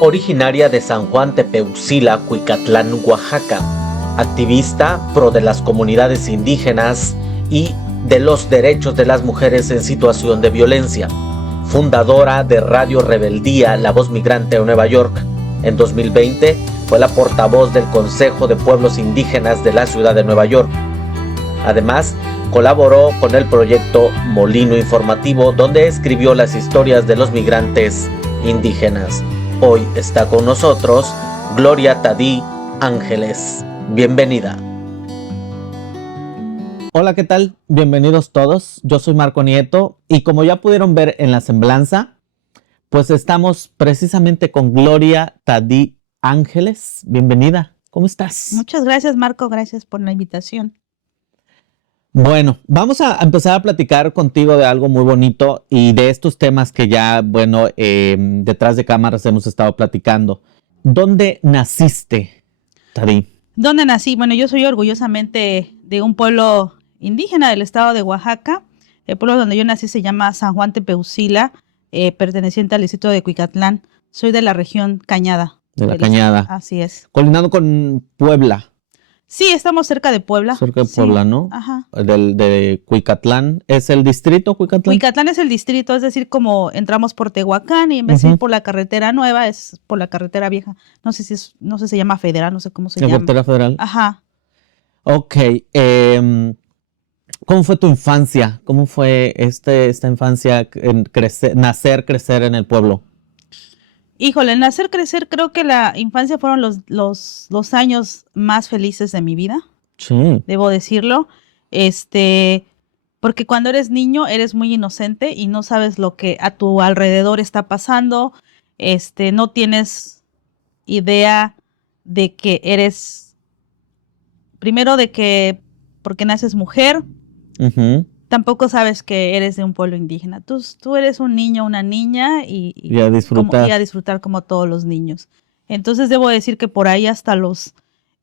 originaria de San Juan Tepeuxila, Cuicatlán, Oaxaca, activista pro de las comunidades indígenas y de los derechos de las mujeres en situación de violencia, fundadora de Radio Rebeldía, la voz migrante de Nueva York. En 2020 fue la portavoz del Consejo de Pueblos Indígenas de la ciudad de Nueva York. Además, colaboró con el proyecto Molino Informativo, donde escribió las historias de los migrantes indígenas. Hoy está con nosotros Gloria Tadí Ángeles. Bienvenida. Hola, ¿qué tal? Bienvenidos todos. Yo soy Marco Nieto y como ya pudieron ver en la semblanza, pues estamos precisamente con Gloria Tadí Ángeles. Bienvenida. ¿Cómo estás? Muchas gracias, Marco. Gracias por la invitación. Bueno, vamos a empezar a platicar contigo de algo muy bonito y de estos temas que ya, detrás de cámaras hemos estado platicando. ¿Dónde naciste, Tadí? ¿Dónde nací? Bueno, yo soy orgullosamente de un pueblo indígena del estado de Oaxaca. El pueblo donde yo nací se llama San Juan Tepeuxila, perteneciente al distrito de Cuicatlán. Soy de la región Cañada. De la Cañada. Así es. Colindando con Puebla. Sí, estamos cerca de Puebla. Cerca de Puebla, ¿no? Ajá. De Cuicatlán. ¿Es el distrito Cuicatlán? Cuicatlán es el distrito, es decir, como entramos por Tehuacán y en vez de ir por la carretera nueva, es por la carretera vieja. No sé si se llama federal, no sé cómo se llama. Carretera federal. Ajá. Ok. ¿Cómo fue tu infancia? ¿Cómo fue esta infancia, crecer en el pueblo? Híjole, nacer, crecer, creo que la infancia fueron los años más felices de mi vida. Sí. Debo decirlo. Porque cuando eres niño eres muy inocente y no sabes lo que a tu alrededor está pasando. No tienes idea de que eres, primero de que porque naces mujer, tampoco sabes que eres de un pueblo indígena. Tú eres un niño, una niña y a disfrutar. Y a disfrutar como todos los niños. Entonces debo decir que por ahí hasta los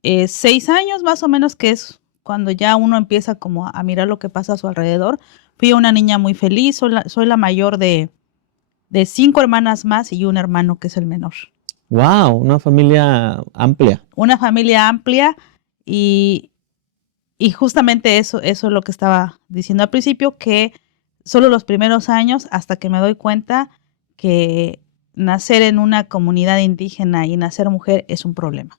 6 años más o menos, que es cuando ya uno empieza como a mirar lo que pasa a su alrededor, fui una niña muy feliz. Soy la mayor de 5 hermanas más y un hermano que es el menor. Wow, una familia amplia. Una familia amplia y justamente eso es lo que estaba diciendo al principio, que solo los primeros años, hasta que me doy cuenta que nacer en una comunidad indígena y nacer mujer es un problema.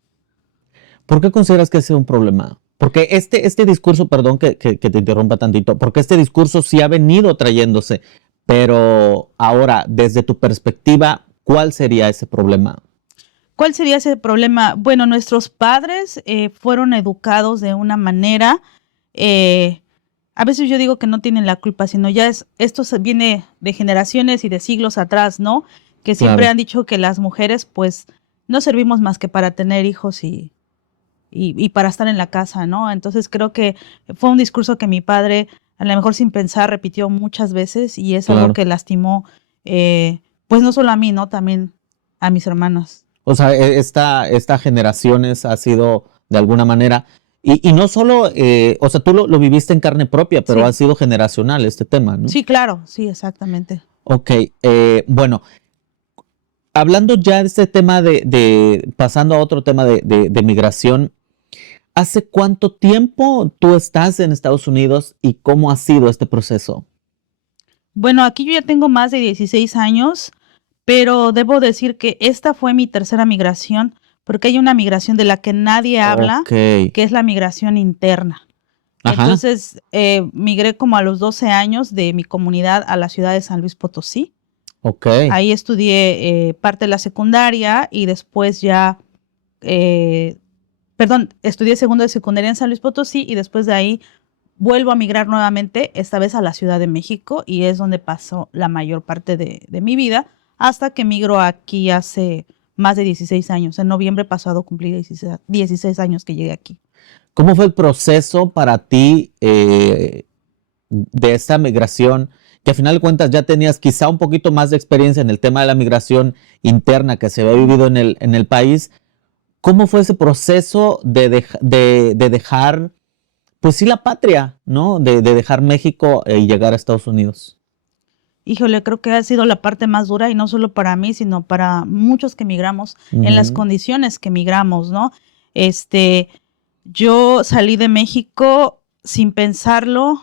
¿Por qué consideras que es un problema? Porque este discurso, perdón que te interrumpa tantito, porque este discurso sí ha venido trayéndose, pero ahora, desde tu perspectiva, ¿cuál sería ese problema? ¿Cuál sería ese problema? Bueno, nuestros padres fueron educados de una manera, a veces yo digo que no tienen la culpa, sino esto viene de generaciones y de siglos atrás, ¿no? Que siempre han dicho que las mujeres pues no servimos más que para tener hijos y para estar en la casa, ¿no? Entonces creo que fue un discurso que mi padre, a lo mejor sin pensar, repitió muchas veces y es algo que lastimó, pues no solo a mí, ¿no? También a mis hermanas. O sea, esta generaciones ha sido de alguna manera, y no solo, o sea, tú lo viviste en carne propia, pero ha sido generacional este tema, ¿no? Sí, claro, sí, exactamente. Ok, bueno, hablando ya de este tema pasando a otro tema de migración, ¿hace cuánto tiempo tú estás en Estados Unidos y cómo ha sido este proceso? Bueno, aquí yo ya tengo más de 16 años. Pero debo decir que esta fue mi tercera migración, porque hay una migración de la que nadie habla, que es la migración interna. Ajá. Entonces, migré como a los 12 años de mi comunidad a la ciudad de San Luis Potosí. Okay. Ahí estudié parte de la secundaria y después estudié segundo de secundaria en San Luis Potosí y después de ahí vuelvo a migrar nuevamente, esta vez a la Ciudad de México, y es donde pasó la mayor parte de mi vida, hasta que migro aquí hace más de 16 años. En noviembre pasado cumplí 16 años que llegué aquí. ¿Cómo fue el proceso para ti de esta migración? Que a final de cuentas ya tenías quizá un poquito más de experiencia en el tema de la migración interna que se había vivido en el país. ¿Cómo fue ese proceso de dejar, pues sí, la patria, ¿no? De dejar México y llegar a Estados Unidos. híjole, creo que ha sido la parte más dura y no solo para mí, sino para muchos que emigramos en las condiciones que emigramos, ¿no? Yo salí de México sin pensarlo,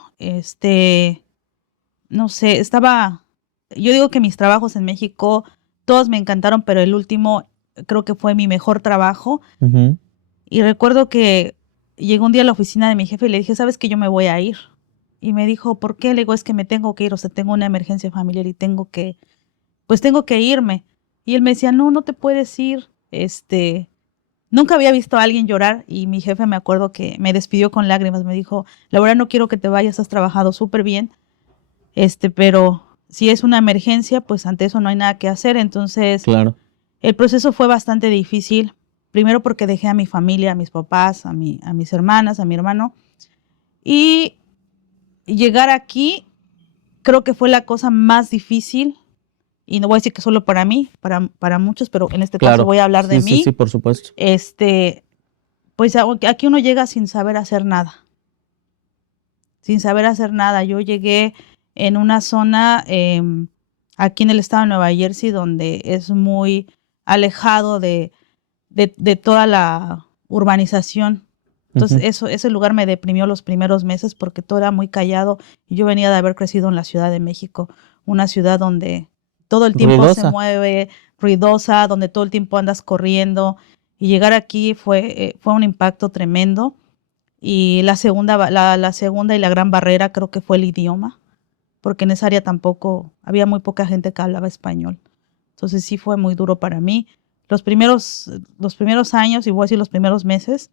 no sé, yo digo que mis trabajos en México, todos me encantaron, pero el último creo que fue mi mejor trabajo. Y recuerdo que llegó un día a la oficina de mi jefe y le dije, ¿sabes qué? Yo me voy a ir. Y me dijo, ¿por qué? Le digo, es que me tengo que ir, o sea, tengo una emergencia familiar y tengo que irme. Y él me decía, no, no te puedes ir. Nunca había visto a alguien llorar y mi jefe me acuerdo que me despidió con lágrimas. Me dijo, la verdad no quiero que te vayas, has trabajado súper bien, pero si es una emergencia, pues ante eso no hay nada que hacer. Entonces, Claro. el proceso fue bastante difícil. Primero porque dejé a mi familia, a mis papás, a mis hermanas, a mi hermano. Y llegar aquí creo que fue la cosa más difícil. Y no voy a decir que solo para mí, para muchos, pero en este caso Claro. voy a hablar de Sí, mí. sí, por supuesto. Pues aquí uno llega sin saber hacer nada. Sin saber hacer nada. Yo llegué en una zona aquí en el estado de Nueva Jersey donde es muy alejado de toda la urbanización. Entonces ese lugar me deprimió los primeros meses porque todo era muy callado. Y yo venía de haber crecido en la Ciudad de México, una ciudad donde todo el tiempo se Ruidosa. mueve, ruidosa, donde todo el tiempo andas corriendo. Y llegar aquí fue un impacto tremendo. Y la segunda y la gran barrera creo que fue el idioma, porque en esa área tampoco, había muy poca gente que hablaba español. Entonces sí fue muy duro para mí. Los primeros años, y voy a decir los primeros meses,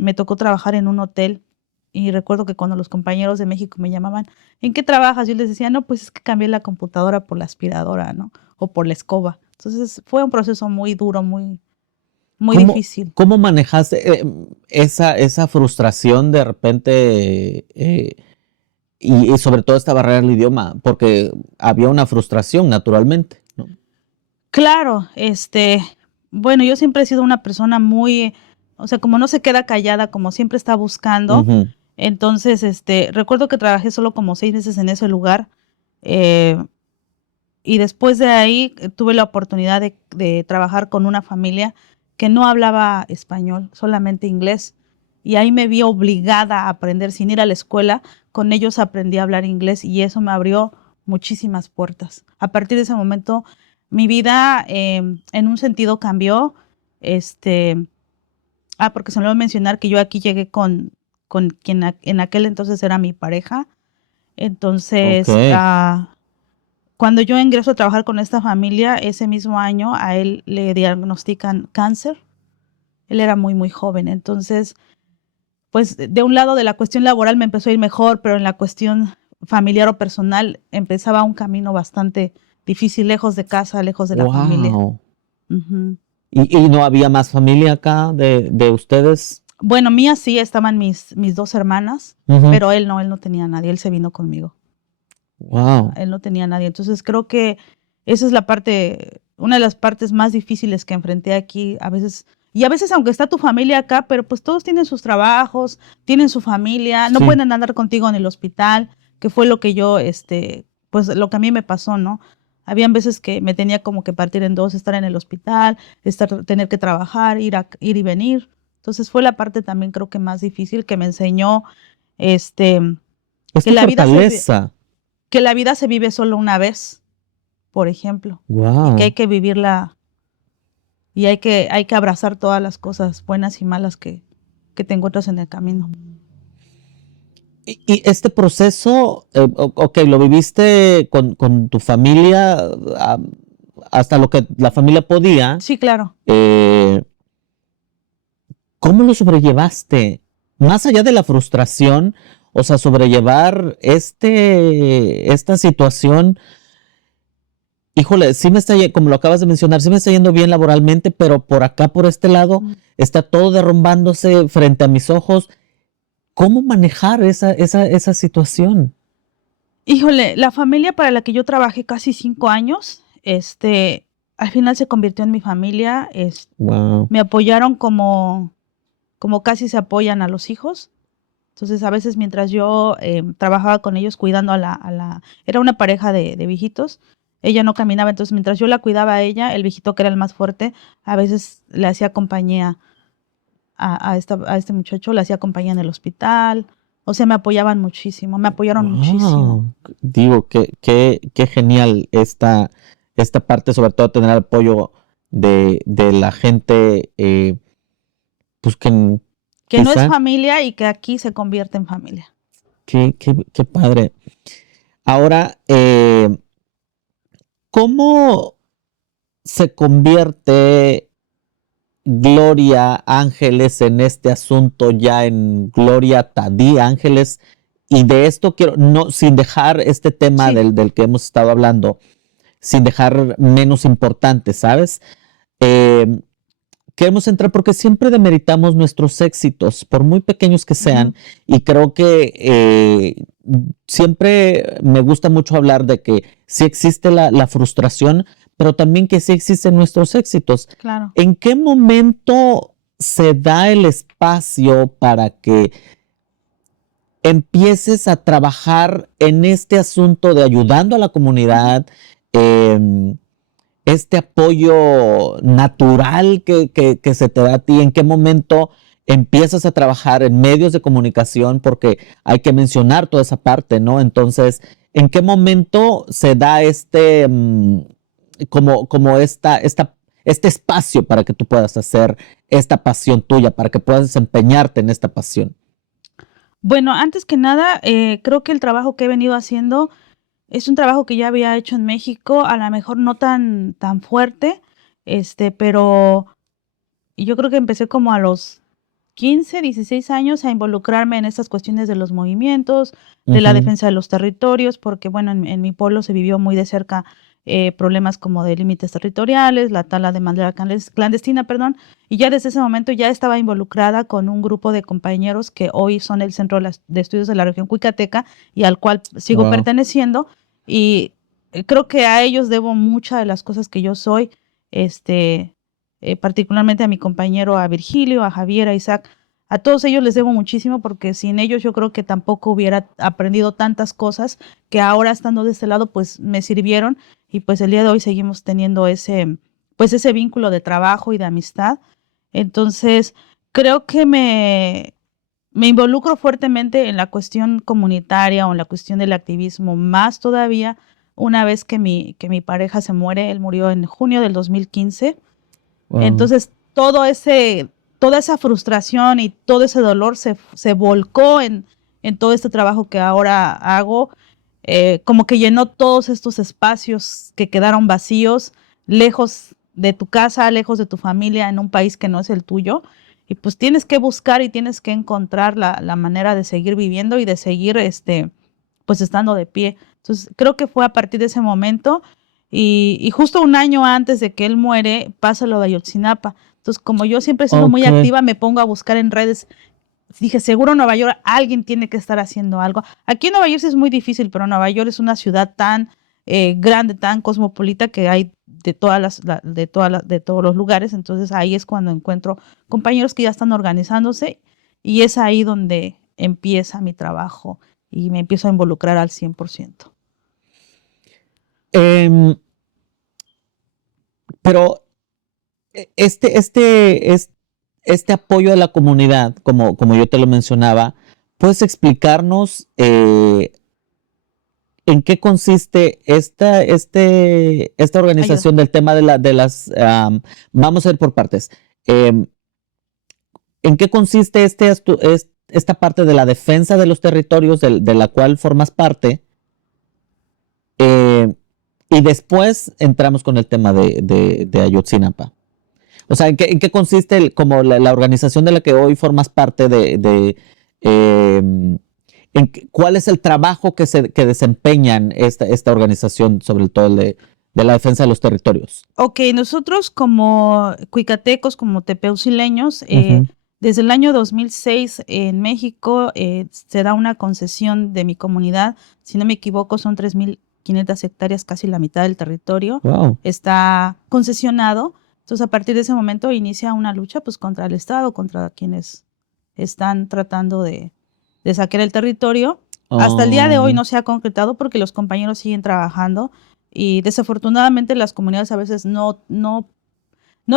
me tocó trabajar en un hotel. Y recuerdo que cuando los compañeros de México me llamaban, ¿en qué trabajas? Yo les decía, no, pues es que cambié la computadora por la aspiradora, ¿no? O por la escoba. Entonces fue un proceso muy duro, muy difícil. ¿Cómo manejaste esa frustración de repente y sobre todo esta barrera del idioma? Porque había una frustración naturalmente, ¿no? Claro, bueno, yo siempre he sido una persona muy, o sea, como no se queda callada, como siempre está buscando. Entonces, recuerdo que trabajé solo como 6 meses en ese lugar. Y después de ahí tuve la oportunidad de trabajar con una familia que no hablaba español, solamente inglés. Y ahí me vi obligada a aprender sin ir a la escuela. Con ellos aprendí a hablar inglés y eso me abrió muchísimas puertas. A partir de ese momento, mi vida en un sentido cambió. Porque se me olvidó mencionar que yo aquí llegué con quien en aquel entonces era mi pareja. Entonces, cuando yo ingreso a trabajar con esta familia, ese mismo año a él le diagnostican cáncer. Él era muy, muy joven. Entonces, pues de un lado de la cuestión laboral me empezó a ir mejor, pero en la cuestión familiar o personal empezaba un camino bastante difícil, lejos de casa, lejos de la familia. ¿Y no había más familia acá de ustedes? Bueno, mía sí, estaban mis 2 hermanas, pero él no tenía nadie, él se vino conmigo. Wow. Él no tenía nadie. Entonces creo que esa es una de las partes más difíciles que enfrenté aquí. A veces aunque está tu familia acá, pero pues todos tienen sus trabajos, tienen su familia, no pueden andar contigo en el hospital, que fue lo que yo, pues lo que a mí me pasó, ¿no? Habían veces que me tenía como que partir en dos, estar en el hospital, tener que trabajar, ir y venir. Entonces fue la parte también creo que más difícil que me enseñó, Es que tu fortaleza. que la vida se vive solo una vez, por ejemplo. Wow. Y que hay que vivirla y hay que abrazar todas las cosas buenas y malas que te encuentras en el camino. Y este proceso, lo viviste con tu familia hasta lo que la familia podía. Sí, claro. ¿Cómo lo sobrellevaste? Más allá de la frustración, o sea, sobrellevar esta situación, híjole, sí me está, como lo acabas de mencionar, sí me está yendo bien laboralmente, pero por acá, por este lado, está todo derrumbándose frente a mis ojos. ¿Cómo manejar esa situación? Híjole, la familia para la que yo trabajé casi 5 años, al final se convirtió en mi familia. Wow. Me apoyaron como casi se apoyan a los hijos. Entonces, a veces mientras yo trabajaba con ellos cuidando era una pareja de viejitos, ella no caminaba, entonces mientras yo la cuidaba a ella, el viejito que era el más fuerte, a veces le hacía compañía a este muchacho, le hacía compañía en el hospital, o sea, me apoyaban muchísimo, me apoyaron muchísimo. Wow. Digo, qué genial esta parte, sobre todo tener el apoyo de la gente, pues que Que no es quizá, familia y que aquí se convierte en familia. qué padre. Ahora, ¿cómo se convierte Gloria Ángeles en este asunto ya en Gloria Tadí Ángeles? Y de esto quiero, no, sin dejar este tema Sí, del que hemos estado hablando, sin dejar menos importante, ¿sabes? Eh, Queremos entrar porque siempre demeritamos nuestros éxitos, por muy pequeños que sean, ujú, y creo que siempre me gusta mucho hablar de que sí existe la frustración, pero también que sí existen nuestros éxitos. claro. ¿En qué momento se da el espacio para que empieces a trabajar en este asunto de ayudando a la Ujú. comunidad? Este apoyo natural que se te da a ti? ¿En qué momento empiezas a trabajar en medios de comunicación? Porque hay que mencionar toda esa parte, ¿no? Entonces, ¿en qué momento se da como este espacio para que tú puedas hacer esta pasión tuya, para que puedas desempeñarte en esta pasión? Bueno, antes que nada, creo que el trabajo que he venido haciendo es un trabajo que ya había hecho en México, a lo mejor no tan fuerte, pero yo creo que empecé como a los 15, 16 años a involucrarme en estas cuestiones de los movimientos, de la Ujú. defensa de los territorios, porque bueno, en mi pueblo se vivió muy de cerca problemas como de límites territoriales, la tala de manera clandestina, perdón, y ya desde ese momento ya estaba involucrada con un grupo de compañeros que hoy son el Centro de Estudios de la Región Cuicateca y al cual sigo Wow. perteneciendo, y creo que a ellos debo muchas de las cosas que yo soy, particularmente a mi compañero, a Virgilio, a Javier, a Isaac. A todos ellos les debo muchísimo porque sin ellos yo creo que tampoco hubiera aprendido tantas cosas que ahora estando de este lado pues me sirvieron y pues el día de hoy seguimos teniendo ese vínculo de trabajo y de amistad. Entonces, creo que me involucro fuertemente en la cuestión comunitaria o en la cuestión del activismo, más todavía una vez que mi pareja se muere. Él murió en junio del 2015. Wow. Entonces, toda esa frustración y todo ese dolor se volcó en todo este trabajo que ahora hago, como que llenó todos estos espacios que quedaron vacíos, lejos de tu casa, lejos de tu familia, en un país que no es el tuyo. Y pues tienes que buscar y tienes que encontrar la manera de seguir viviendo y de seguir, pues estando de pie. Entonces, creo que fue a partir de ese momento y justo un año antes de que él muere, pasa lo de Ayotzinapa. Entonces, como yo siempre he sido muy Ok. activa, me pongo a buscar en redes. Dije, seguro Nueva York, alguien tiene que estar haciendo algo. Aquí en Nueva York sí es muy difícil, pero Nueva York es una ciudad tan grande, tan cosmopolita que hay de todos los lugares. Entonces ahí es cuando encuentro compañeros que ya están organizándose y es ahí donde empieza mi trabajo y me empiezo a involucrar al 100%. Em, pero este apoyo de la comunidad, como yo te lo mencionaba, ¿puedes explicarnos en qué consiste esta Ayuda. organización del tema vamos a ir por partes? Em, ¿En qué consiste esta parte de la defensa de los territorios de la cual formas parte? Eh, y después entramos con el tema de Ayotzinapa. O sea, ¿en qué consiste como la organización de la que hoy formas parte cuál es el trabajo que desempeñan esta organización, sobre todo de la defensa de los territorios? Ok, nosotros como cuicatecos, como tepeucileños, Ujú. desde el año 2006 en México se da una concesión de mi comunidad, si no me equivoco son 3.500 hectáreas, casi la mitad del territorio, Wow. está concesionado. Entonces a partir de ese momento inicia una lucha pues contra el Estado, contra quienes están tratando saquear el territorio. Hasta el día de hoy Oh, no se ha concretado porque los compañeros siguen trabajando y desafortunadamente las comunidades a veces no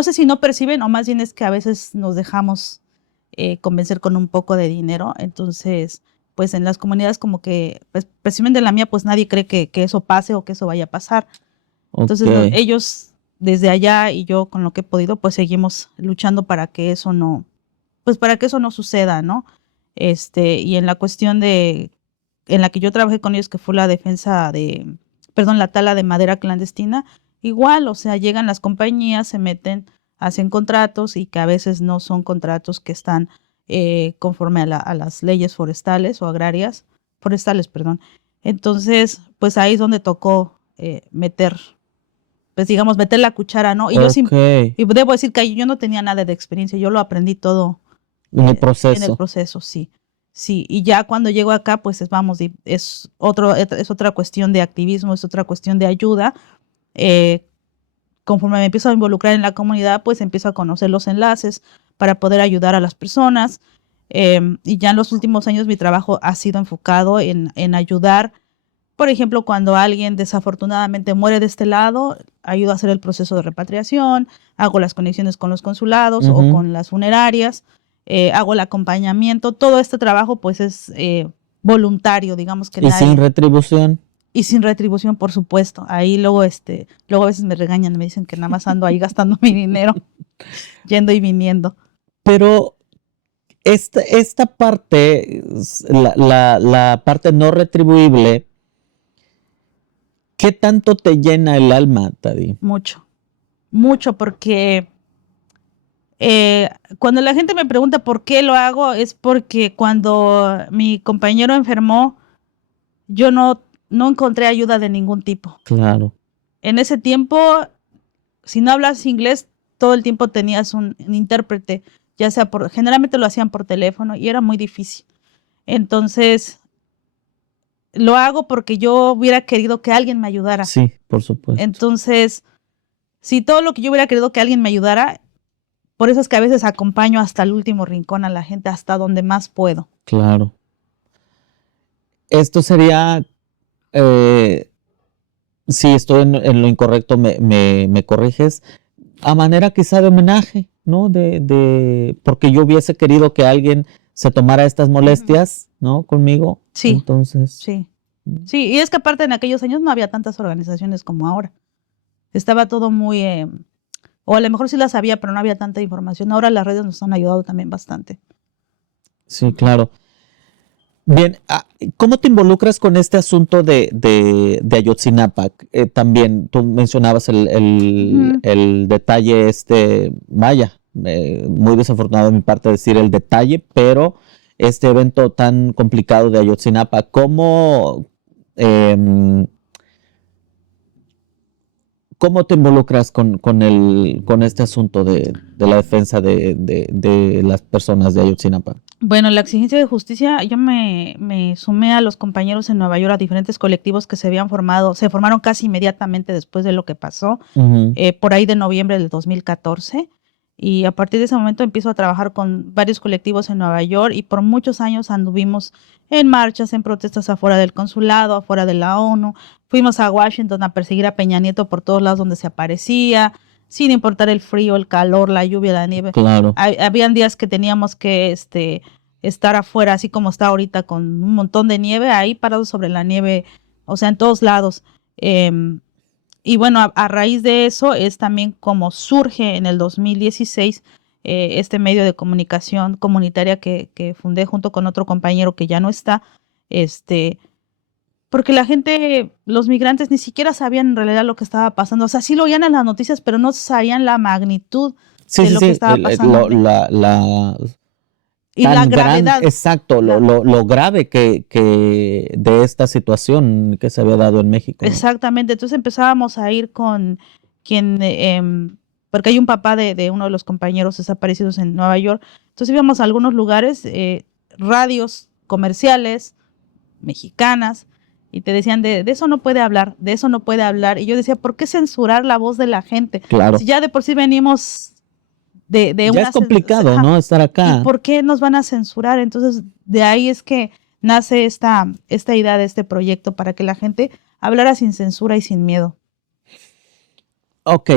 sé si no perciben o más bien es que a veces nos dejamos convencer con un poco de dinero. Entonces, pues en las comunidades como que, pues, especialmente en la mía, pues nadie cree que eso pase o que eso vaya a pasar. Entonces ok. ellos desde allá y yo con lo que he podido, pues seguimos luchando para que eso no, pues para que eso no suceda, ¿no? Y en la cuestión en la que yo trabajé con ellos, que fue la defensa la tala de madera clandestina, igual, o sea, llegan las compañías, se meten, hacen contratos y que a veces no son contratos que están conforme a las leyes forestales o agrarias, forestales, perdón. Entonces, pues ahí es donde tocó pues digamos, meter la cuchara, ¿no? Y yo Ok, y debo decir que yo no tenía nada de experiencia, yo lo aprendí todo en el en el proceso. proceso, sí. Sí, y ya cuando llego acá, pues es otra cuestión de activismo, es otra cuestión de ayuda. Eh, Conforme me empiezo a involucrar en la comunidad, pues empiezo a conocer los enlaces para poder ayudar a las personas. Y ya en los últimos años mi trabajo ha sido enfocado en ayudar. Por ejemplo, cuando alguien desafortunadamente muere de este lado, ayudo a hacer el proceso de repatriación, hago las conexiones con los consulados o Ujú. con las funerarias, hago el acompañamiento. Todo este trabajo pues es voluntario, digamos que Y sin nadie, retribución. y sin retribución, por supuesto. Ahí luego a veces me regañan, me dicen que nada más ando ahí gastando mi dinero, yendo y viniendo. Pero esta parte, la parte no retribuible, ¿qué tanto te llena el alma, Tadi? Mucho, mucho, porque cuando la gente me pregunta por qué lo hago, es porque cuando mi compañero enfermó, yo no encontré ayuda de ningún tipo. Claro. En ese tiempo, si no hablas inglés, todo el tiempo tenías un intérprete, ya sea generalmente lo hacían por teléfono y era muy difícil. Entonces, lo hago porque yo hubiera querido que alguien me ayudara. Sí, por supuesto. Entonces, si todo lo que yo hubiera querido que alguien me ayudara, por eso es que a veces acompaño hasta el último rincón a la gente, hasta donde más puedo. Claro. Esto sería, si estoy en lo incorrecto, me corriges, a manera quizá de homenaje, ¿no? Porque yo hubiese querido que alguien se tomara estas molestias, ¿no? Conmigo. Sí, Entonces, sí. Sí, y es que aparte en aquellos años no había tantas organizaciones como ahora. Estaba todo muy, o a lo mejor sí las había, pero no había tanta información. Ahora las redes nos han ayudado también bastante. sí, claro. Bien, ¿cómo te involucras con este asunto de Ayotzinapa? También tú mencionabas el detalle vaya, muy desafortunado de mi parte decir el detalle, pero este evento tan complicado de Ayotzinapa, em, ¿cómo te involucras con este asunto de la defensa de las personas de Ayotzinapa? Bueno, la exigencia de justicia, yo me sumé a los compañeros en Nueva York, a diferentes colectivos que se formaron casi inmediatamente después de lo que pasó, Ujú. por ahí de noviembre del 2014. Y a partir de ese momento empiezo a trabajar con varios colectivos en Nueva York y por muchos años anduvimos en marchas, en protestas afuera del consulado, afuera de la ONU. Fuimos a Washington a perseguir a Peña Nieto por todos lados donde se aparecía, sin importar el frío, el calor, la lluvia, la nieve. Claro. Habían días que teníamos que estar afuera, así como está ahorita, con un montón de nieve, ahí parados sobre la nieve, o sea, en todos lados. Y bueno, a raíz de eso es también como surge en el 2016 este medio de comunicación comunitaria que fundé junto con otro compañero que ya no está, porque la gente, los migrantes ni siquiera sabían en realidad lo que estaba pasando. O sea, sí lo oían en las noticias, pero no sabían la magnitud Sí, de sí, lo que sí, estaba pasando y la tan gran, gravedad. exacto, lo grave que de esta situación que se había dado en México, ¿no? Exactamente, entonces empezábamos a ir con quien, porque hay un papá de uno de los compañeros desaparecidos en Nueva York, entonces íbamos a algunos lugares, radios comerciales, mexicanas, y te decían, de eso no puede hablar, de eso no puede hablar, y yo decía, ¿por qué censurar la voz de la gente? Claro. Si ya de por sí venimos de Ya una... es complicado, ¿no? Estar ¿Y acá. por qué nos van a censurar? Entonces, de ahí es que nace esta idea de este proyecto para que la gente hablara sin censura y sin miedo. Ok,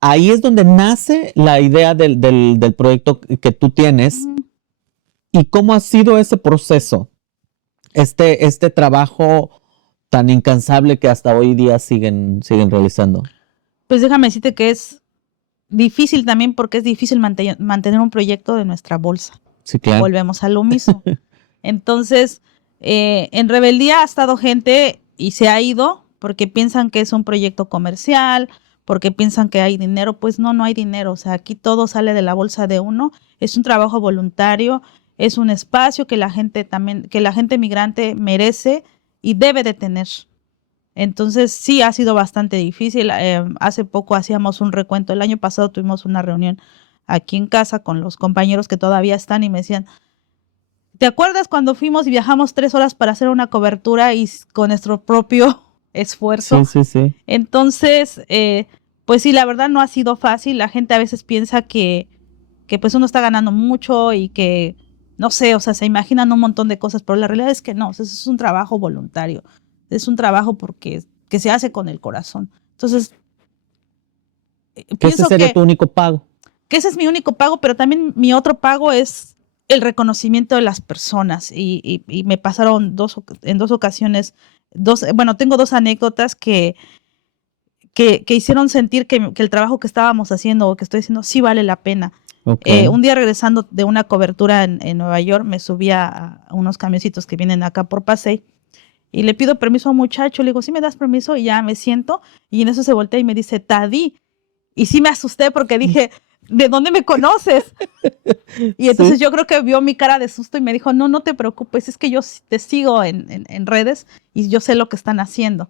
ahí es donde nace la idea del proyecto que tú tienes. ¿Y cómo ha sido ese proceso? Este trabajo tan incansable que hasta hoy día siguen realizando. Pues déjame decirte que es difícil también porque es difícil mantener un proyecto de nuestra bolsa. Sí, claro. Volvemos a lo mismo. Entonces, en Rebeldía ha estado gente y se ha ido porque piensan que es un proyecto comercial, porque piensan que hay dinero. Pues no hay dinero. O sea, aquí todo sale de la bolsa de uno. Es un trabajo voluntario, es un espacio que la gente migrante merece y debe de tener. Entonces sí ha sido bastante difícil. Hace poco hacíamos un recuento. El año pasado tuvimos una reunión aquí en casa con los compañeros que todavía están y me decían, ¿te acuerdas cuando fuimos y viajamos 3 horas para hacer una cobertura y con nuestro propio esfuerzo? Sí. Entonces, pues sí, la verdad no ha sido fácil. La gente a veces piensa que pues uno está ganando mucho y que, no sé, o sea, se imaginan un montón de cosas, pero la realidad es que no, o sea, eso es un trabajo voluntario. Es un trabajo que se hace con el corazón. Entonces, que ese sería tu único pago. Que ese es mi único pago, pero también mi otro pago es el reconocimiento de las personas. Y me pasaron en 2 ocasiones, tengo 2 anécdotas que hicieron sentir que el trabajo que estábamos haciendo o que estoy haciendo sí vale la pena. Okay. Un día regresando de una cobertura en Nueva York, me subí a unos camioncitos que vienen acá por Pasey. Y le pido permiso a un muchacho, le digo, ¿sí me das permiso? Y ya me siento, y en eso se voltea y me dice, Tadí. Y sí me asusté porque dije, ¿de dónde me conoces? Y entonces yo creo que vio mi cara de susto y me dijo, no te preocupes, es que yo te sigo en redes y yo sé lo que están haciendo.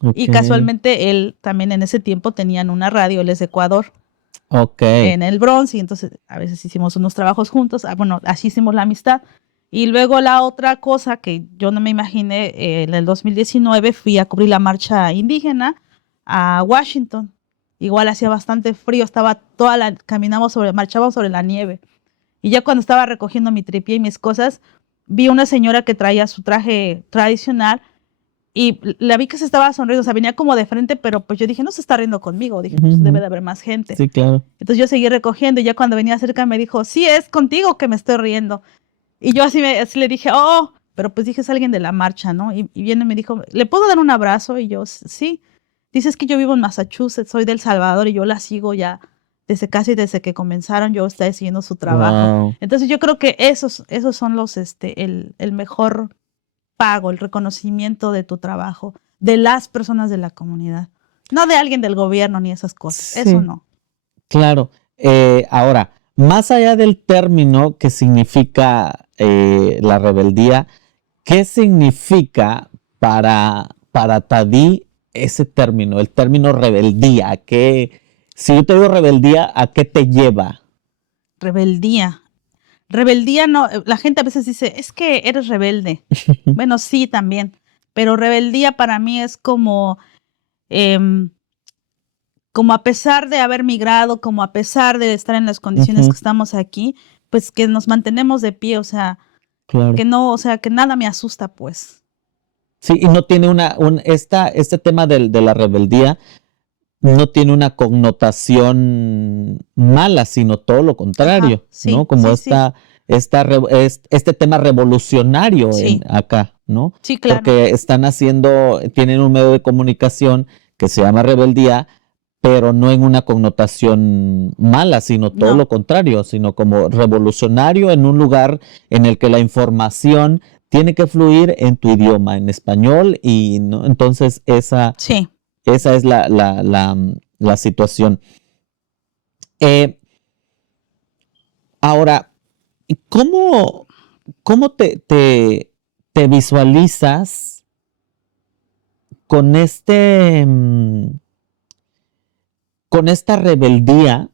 Okay. Y casualmente él también en ese tiempo tenían una radio, él es de Ecuador. Okay. En el Bronx, y entonces a veces hicimos unos trabajos juntos, así hicimos la amistad. Y luego la otra cosa que yo no me imaginé, en el 2019 fui a cubrir la marcha indígena a Washington. Igual hacía bastante frío, marchábamos sobre la nieve. Y ya cuando estaba recogiendo mi tripié y mis cosas, vi una señora que traía su traje tradicional y la vi que se estaba sonriendo, o sea, venía como de frente, pero pues yo dije, no se está riendo conmigo, dije, pues debe de haber más gente. Sí, claro. Entonces yo seguí recogiendo y ya cuando venía cerca me dijo, sí, es contigo que me estoy riendo. Y yo así le dije, pero pues dije, es alguien de la marcha, ¿no? Y viene y me dijo, ¿le puedo dar un abrazo? Y yo, sí. Dices que yo vivo en Massachusetts, soy de El Salvador y yo la sigo ya desde que comenzaron, yo estoy siguiendo su trabajo. Wow. Entonces yo creo que esos son los, el mejor pago, el reconocimiento de tu trabajo, de las personas de la comunidad. No de alguien del gobierno ni esas cosas, sí. Eso no. Claro. Ahora, más allá del término que significa la rebeldía, ¿qué significa para Tadí ese término, el término rebeldía? Si yo te digo rebeldía, ¿a qué te lleva? Rebeldía no, la gente a veces dice, es que eres rebelde. Bueno, sí, también, pero rebeldía para mí es como a pesar de haber migrado, como a pesar de estar en las condiciones que estamos aquí, pues que nos mantenemos de pie, o sea, claro. Que nada me asusta, pues. Sí, y no tiene este tema de la rebeldía no tiene una connotación mala, sino todo lo contrario, ajá, sí, ¿no? Como sí, este tema revolucionario sí. Acá, ¿no? Sí, claro. Porque tienen un medio de comunicación que se llama rebeldía, pero no en una connotación mala, sino todo lo contrario, sino como revolucionario en un lugar en el que la información tiene que fluir en tu idioma, en español, y ¿no? Entonces esa es la situación. Ahora, ¿cómo te visualizas con esta rebeldía?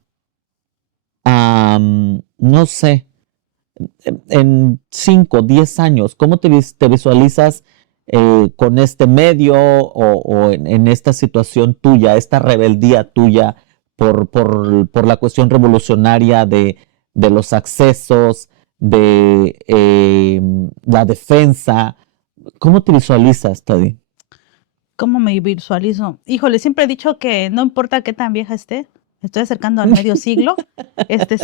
No sé, en 5, 10 años, ¿cómo te visualizas con este medio o en esta situación tuya, esta rebeldía tuya por la cuestión revolucionaria de los accesos, de la defensa. ¿Cómo te visualizas, Tadi? ¿Cómo me visualizo? Híjole, siempre he dicho que no importa qué tan vieja esté, estoy acercando al medio siglo,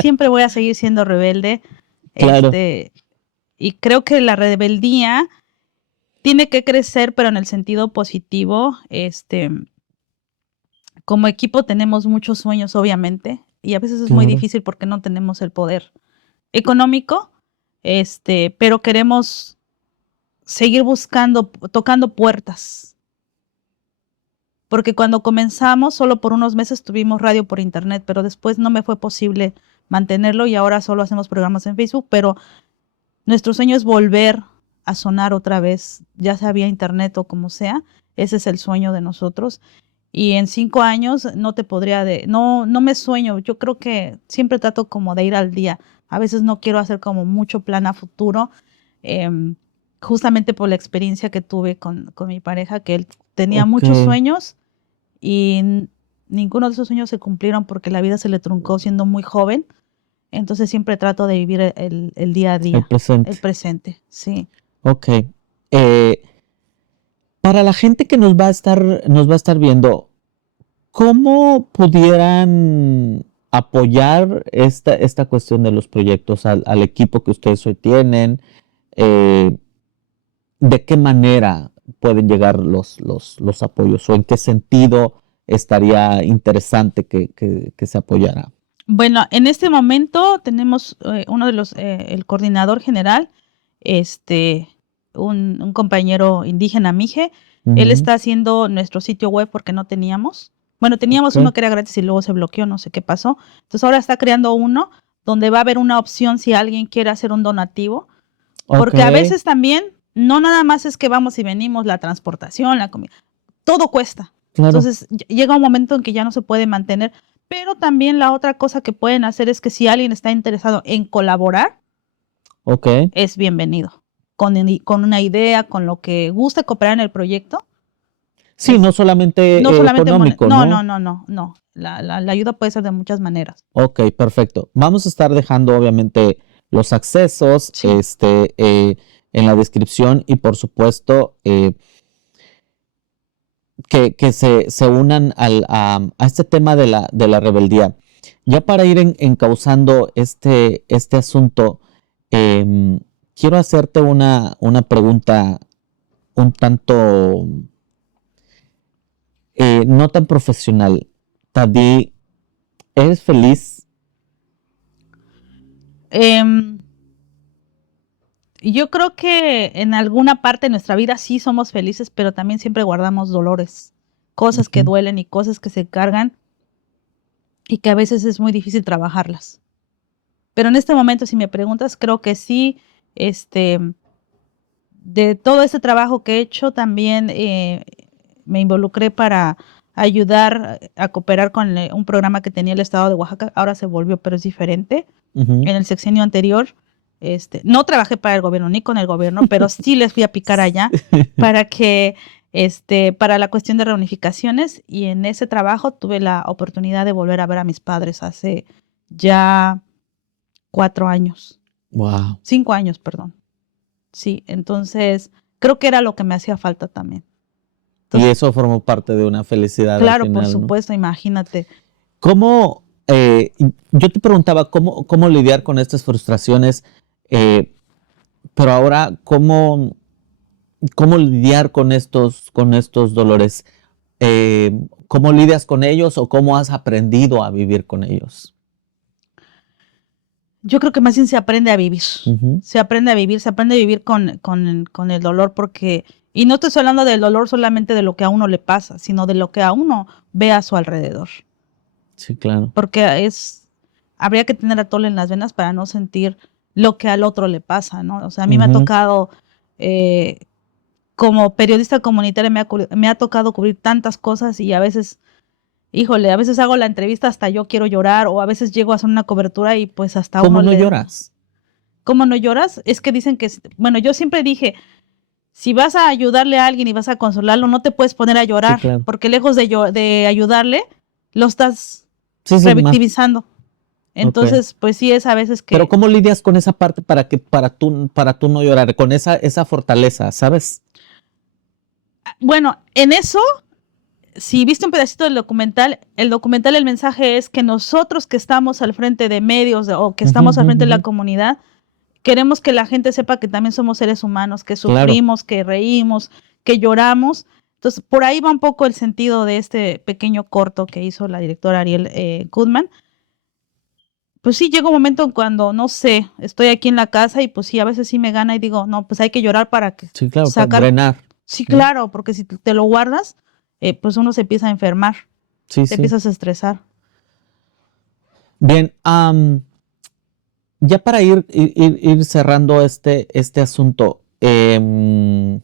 siempre voy a seguir siendo rebelde. Claro. Y creo que la rebeldía tiene que crecer, pero en el sentido positivo. Como equipo tenemos muchos sueños, obviamente, y a veces es muy Claro. difícil porque no tenemos el poder económico, pero queremos seguir buscando, tocando puertas. Porque cuando comenzamos, solo por unos meses tuvimos radio por internet, pero después no me fue posible mantenerlo y ahora solo hacemos programas en Facebook, pero nuestro sueño es volver a sonar otra vez, ya sea vía internet o como sea. Ese es el sueño de nosotros. Y en 5 años no te podría, no me sueño. Yo creo que siempre trato como de ir al día. A veces no quiero hacer como mucho plan a futuro, justamente por la experiencia que tuve con mi pareja, que él tenía muchos sueños y ninguno de esos sueños se cumplieron porque la vida se le truncó siendo muy joven. Entonces siempre trato de vivir el día a día. El presente, sí. Ok. Para la gente que nos va a estar viendo, ¿cómo pudieran apoyar esta cuestión de los proyectos al equipo que ustedes hoy tienen? ¿De qué manera pueden llegar los apoyos o en qué sentido estaría interesante que se apoyara? Bueno, en este momento tenemos uno de los, el coordinador general, un compañero indígena Mije. Él está haciendo nuestro sitio web porque no teníamos. Bueno, teníamos uno que era gratis y luego se bloqueó, no sé qué pasó. Entonces ahora está creando uno donde va a haber una opción si alguien quiere hacer un donativo. Porque a veces también, no nada más es que vamos y venimos, la transportación, la comida, todo cuesta. Claro. Entonces llega un momento en que ya no se puede mantener. Pero también la otra cosa que pueden hacer es que si alguien está interesado en colaborar, es bienvenido. Con una idea, con lo que guste cooperar en el proyecto. Sí, no solamente económico, ¿no? No. La ayuda puede ser de muchas maneras. Ok, perfecto. Vamos a estar dejando, obviamente, los accesos en la descripción y, por supuesto, que se unan a este tema de la rebeldía. Ya para ir encauzando este asunto, quiero hacerte una pregunta un tanto no tan profesional. Tadi, ¿eres feliz? Yo creo que en alguna parte de nuestra vida sí somos felices, pero también siempre guardamos dolores, cosas que duelen y cosas que se cargan y que a veces es muy difícil trabajarlas. Pero en este momento, si me preguntas, creo que sí, de todo este trabajo que he hecho, también me involucré para ayudar a cooperar con un programa que tenía el estado de Oaxaca. Ahora se volvió, pero es diferente. En el sexenio anterior, no trabajé para el gobierno ni con el gobierno, pero sí les fui a picar allá para que, para la cuestión de reunificaciones, y en ese trabajo tuve la oportunidad de volver a ver a mis padres hace ya 4 años. Wow. 5 años, perdón. Sí, entonces creo que era lo que me hacía falta también. Entonces, y eso formó parte de una felicidad. Claro, al final, por supuesto, ¿no? Imagínate. ¿Cómo, yo te preguntaba cómo lidiar con estas frustraciones, pero ahora, ¿cómo lidiar con estos dolores? ¿Cómo lidias con ellos o cómo has aprendido a vivir con ellos? Yo creo que más bien se aprende a vivir. Se aprende a vivir con el dolor, porque, y no estoy hablando del dolor solamente de lo que a uno le pasa, sino de lo que a uno ve a su alrededor. Sí, claro. Porque habría que tener atole en las venas para no sentir lo que al otro le pasa, ¿no? O sea, a mí me ha tocado, como periodista comunitaria, me ha tocado cubrir tantas cosas y a veces, híjole, a veces hago la entrevista hasta yo quiero llorar, o a veces llego a hacer una cobertura y pues hasta ¿Cómo no lloras? ¿Cómo no lloras? Es que dicen que, bueno, yo siempre dije, si vas a ayudarle a alguien y vas a consolarlo, no te puedes poner a llorar, Sí, claro. porque lejos de ayudarle, lo estás revictimizando. Entonces, pues sí es a veces que... Pero ¿cómo lidias con esa parte para tú no llorar? Con esa fortaleza, ¿sabes? Bueno, en eso, si viste un pedacito del documental, el mensaje es que nosotros que estamos al frente de medios o que estamos al frente de la comunidad, queremos que la gente sepa que también somos seres humanos, que sufrimos, que reímos, que lloramos. Entonces, por ahí va un poco el sentido de este pequeño corto que hizo la directora Ariel Goodman. Pues sí, llega un momento cuando, no sé, estoy aquí en la casa y pues sí, a veces sí me gana y digo, no, pues hay que llorar para que Sí, claro, sacar. para drenar. Sí, claro, porque si te lo guardas, pues uno se empieza a enfermar, te empiezas a estresar. Bien, ya para ir cerrando este asunto, el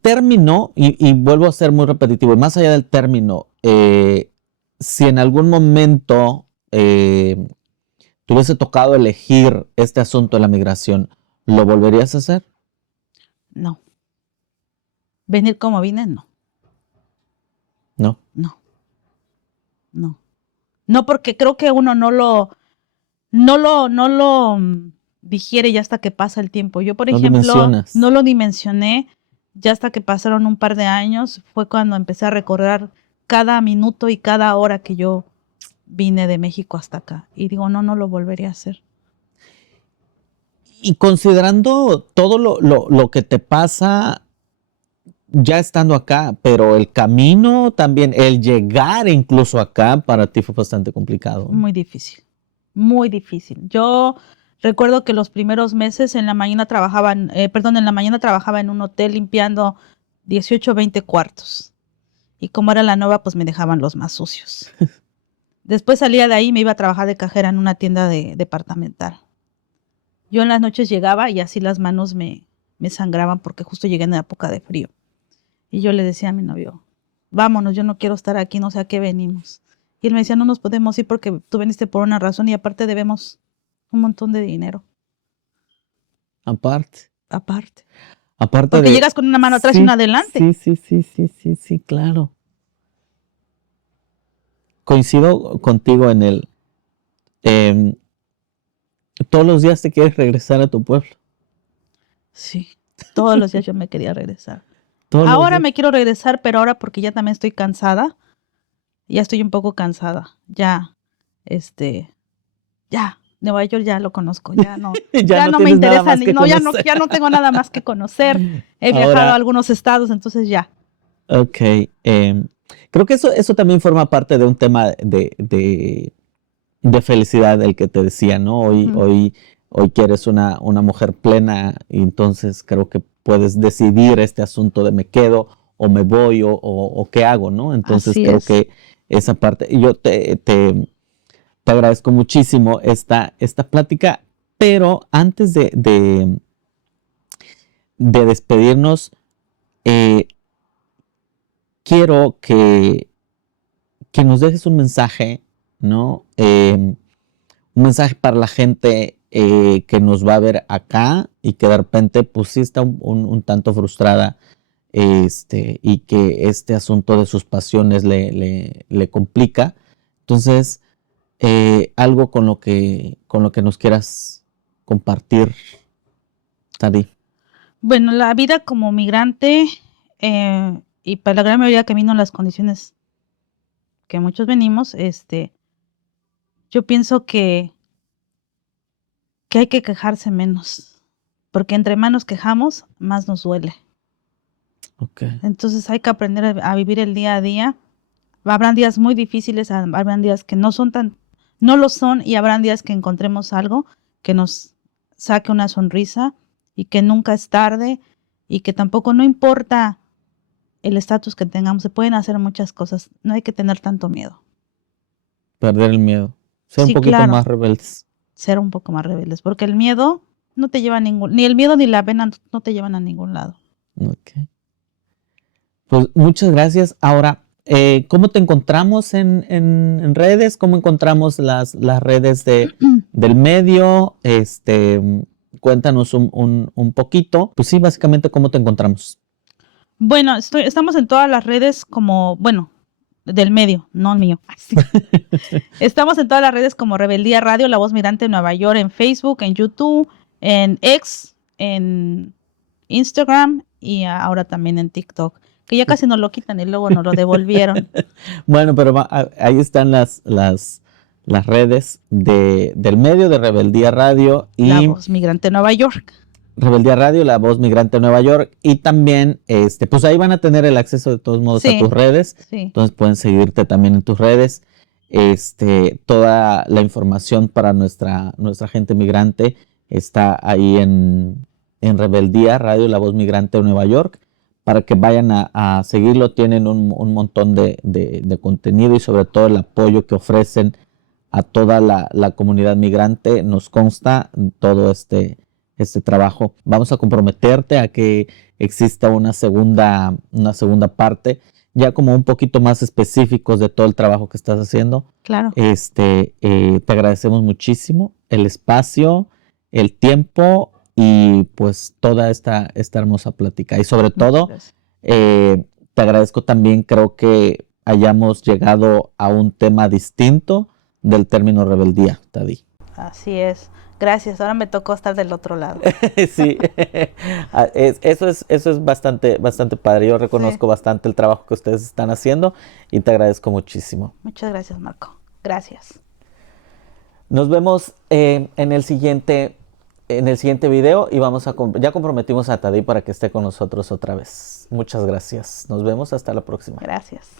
término, y vuelvo a ser muy repetitivo, y más allá del término, si en algún momento te hubiese tocado elegir este asunto de la migración, ¿lo volverías a hacer? No. Venir como vine, no. No. No. No. No, porque creo que uno no lo digiere ya hasta que pasa el tiempo. Yo, por ejemplo, no lo dimensioné ya hasta que pasaron un par de años. Fue cuando empecé a recordar cada minuto y cada hora que yo vine de México hasta acá. Y digo, no lo volvería a hacer. Y considerando todo lo que te pasa ya estando acá, pero el camino también, el llegar incluso acá para ti fue bastante complicado. Muy difícil, muy difícil. Yo recuerdo que los primeros meses en la mañana trabajaba en un hotel limpiando 18 o 20 cuartos. Y como era la nueva, pues me dejaban los más sucios. Después salía de ahí y me iba a trabajar de cajera en una tienda departamental. Yo en las noches llegaba y así las manos me sangraban porque justo llegué en la época de frío. Y yo le decía a mi novio, vámonos, yo no quiero estar aquí, no sé a qué venimos. Y él me decía, no nos podemos ir porque tú viniste por una razón y aparte debemos un montón de dinero. Aparte. Porque llegas con una mano atrás y una adelante. Sí, claro. Coincido contigo en todos los días te quieres regresar a tu pueblo. Sí, todos los días yo me quería regresar. Ahora me quiero regresar, pero ahora porque ya también estoy cansada. Ya estoy un poco cansada. Ya, Nueva York ya lo conozco. Ya no, ya no me interesa. Ya no tengo nada más que conocer. He viajado a algunos estados, entonces ya. Ok. Creo que eso también forma parte de un tema de felicidad, el que te decía, ¿no? Hoy que eres una mujer plena, y entonces creo que puedes decidir este asunto de me quedo o me voy o qué hago, ¿no? Entonces creo que esa parte, y yo te agradezco muchísimo esta plática, pero antes de despedirnos, quiero que nos dejes un mensaje, ¿no? Un mensaje para la gente que nos va a ver acá y que de repente pues sí está un tanto frustrada y que este asunto de sus pasiones le complica. Entonces, algo con lo que nos quieras compartir, Tadi. Bueno, la vida como migrante y para la gran mayoría que vino en las condiciones que muchos venimos, yo pienso que hay que quejarse menos, porque entre más nos quejamos, más nos duele. Okay. Entonces hay que aprender a vivir el día a día. Habrán días muy difíciles, habrán días que no lo son, y habrán días que encontremos algo que nos saque una sonrisa, y que nunca es tarde, y que tampoco, no importa el estatus que tengamos, se pueden hacer muchas cosas, no hay que tener tanto miedo. Perder el miedo, ser un poquito más rebeldes. Ser un poco más rebeldes, porque el miedo no te lleva a ni el miedo ni la pena no te llevan a ningún lado. Ok. Pues muchas gracias. Ahora, ¿cómo te encontramos en redes? ¿Cómo encontramos las redes del medio? Cuéntanos un poquito. Pues sí, básicamente, ¿cómo te encontramos? Bueno, estamos en todas las redes del medio, no el mío. Estamos en todas las redes como Rebeldía Radio, La Voz Migrante en Nueva York, en Facebook, en YouTube, en X, en Instagram y ahora también en TikTok, que ya casi nos lo quitan y luego nos lo devolvieron. Bueno, pero ahí están las redes del medio de Rebeldía Radio y La Voz Migrante en Nueva York. Rebeldía Radio, La Voz Migrante en Nueva York, y también, pues ahí van a tener el acceso de todos modos a tus redes, entonces pueden seguirte también en tus redes, toda la información para nuestra gente migrante está ahí en Rebeldía Radio, La Voz Migrante en Nueva York, para que vayan a seguirlo. Tienen un montón de contenido y sobre todo el apoyo que ofrecen a toda la comunidad migrante. Nos consta todo este trabajo. Vamos a comprometerte a que exista una segunda parte, ya como un poquito más específicos de todo el trabajo que estás haciendo. Claro. Te agradecemos muchísimo el espacio, el tiempo y pues toda esta hermosa plática. Y sobre todo, te agradezco también, creo que hayamos llegado a un tema distinto del término rebeldía, Tadí. Así es. Gracias, ahora me tocó estar del otro lado. Sí, eso es bastante padre. Yo reconozco bastante el trabajo que ustedes están haciendo y te agradezco muchísimo. Muchas gracias, Marco. Gracias. Nos vemos en el siguiente video y ya comprometimos a Tadí para que esté con nosotros otra vez. Muchas gracias. Nos vemos hasta la próxima. Gracias.